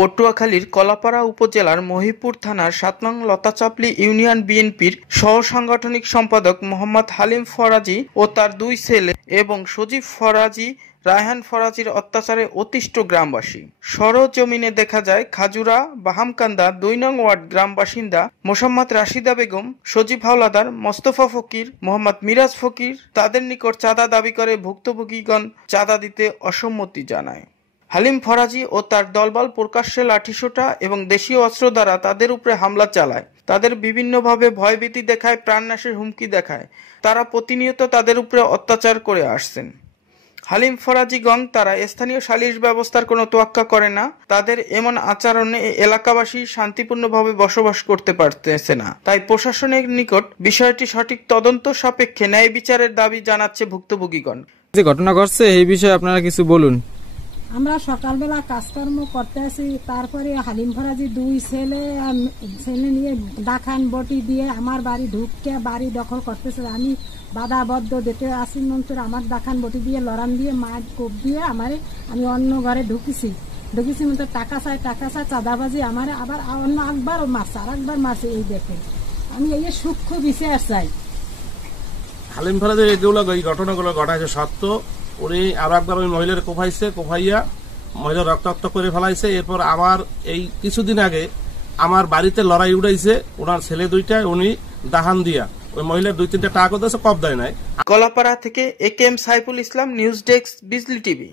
পটুয়াখালীর কলাপাড়া উপজেলার মহিপুর থানার ৭ নং লতাচাপলি ইউনিয়ন বিএনপির সহ-সাংগঠনিক সম্পাদক মোহাম্মদ হালিম ফরাজি ও তার 2 ছেলে এবং সজীব ফরাজি, রায়হান ফরাজির অত্যাচারে অতিষ্ঠ গ্রামবাসী। সরজমিনে দেখা যায় খাজুরা বাহামকান্দা 2 নং ওয়ার্ড গ্রাম বাসিন্দা মোসাম্মদ রাশিদা বেগম, সজীব হাওলাদার, মোস্তফা ফকির, মোহাম্মদ মিরাজ ফকির তাদের নিকট চাঁদা দাবি করে ভুক্তভোগীগণ চাঁদা দিতে অসম্মতি জানায়। হালিম ফরাজি ও তার দলবল প্রকাশ্যে লাঠিসোঁটা এবং দেশীয় অস্ত্র দ্বারা তাদের উপরে হামলা চালায়, তাদের বিভিন্নভাবে ভয়ভীতি দেখায়, প্রাণনাশের হুমকি দেখায়। তারা প্রতিনিয়ত তাদের উপরে অত্যাচার করে আসছেন। হালিম ফরাজিগণ তারা স্থানীয় সালিশ ব্যবস্থার কোনো তোয়াক্কা করে না। তাদের এমন আচরণে এলাকাবাসী শান্তিপূর্ণভাবে বসবাস করতে পারতেছে না। তাই প্রশাসনের নিকট বিষয়টি সঠিক তদন্ত সাপেক্ষে ন্যায় বিচারের দাবি জানাচ্ছে ভুক্তভোগীগণ। যে ঘটনা ঘটছে এই বিষয়ে আপনারা কিছু বলুন। আমরা সকালবেলা কাজকর্ম করতে আসি, তারপরে হালিম ফরাজি 2 ছেলে নিয়ে ডাকান বটি দিয়ে আমার বাড়ি ঢুকে বাড়ি দখল করতেছে। আমি বাধাবদ্ধ দেখে আসি, মন্ত্র আমার ডাকান বটি দিয়ে লড়ান দিয়ে মার কোপ দিয়ে আমি অন্য ঘরে ঢুকেছি মতো টাকা চাই চাঁদাবাজি আমার আবার অন্য একবার মারছে, আর একবার মারছে। এই দেখে আমি এই সূক্ষ্ম বিচার চাই। হালিম ফরাজি এগুলো এই ঘটনাগুলো ঘটাইছে সত্য। উনি আরো একবার ওই মহিলার কোপাইয়া মহিলা রক্তাক্ত করে ফেলাইছে। এরপর আবার এই কিছুদিন আগে আমার বাড়িতে লড়াই উঠাইছে ওনার ছেলে 2টায়, উনি দাহান দিয়া ওই মহিলার 2-3টা টাকা দিয়েছে, কব দেয় নাই। কলাপাড়া থেকে AKM Saiful Islam, news desk, বিজলি টিভি।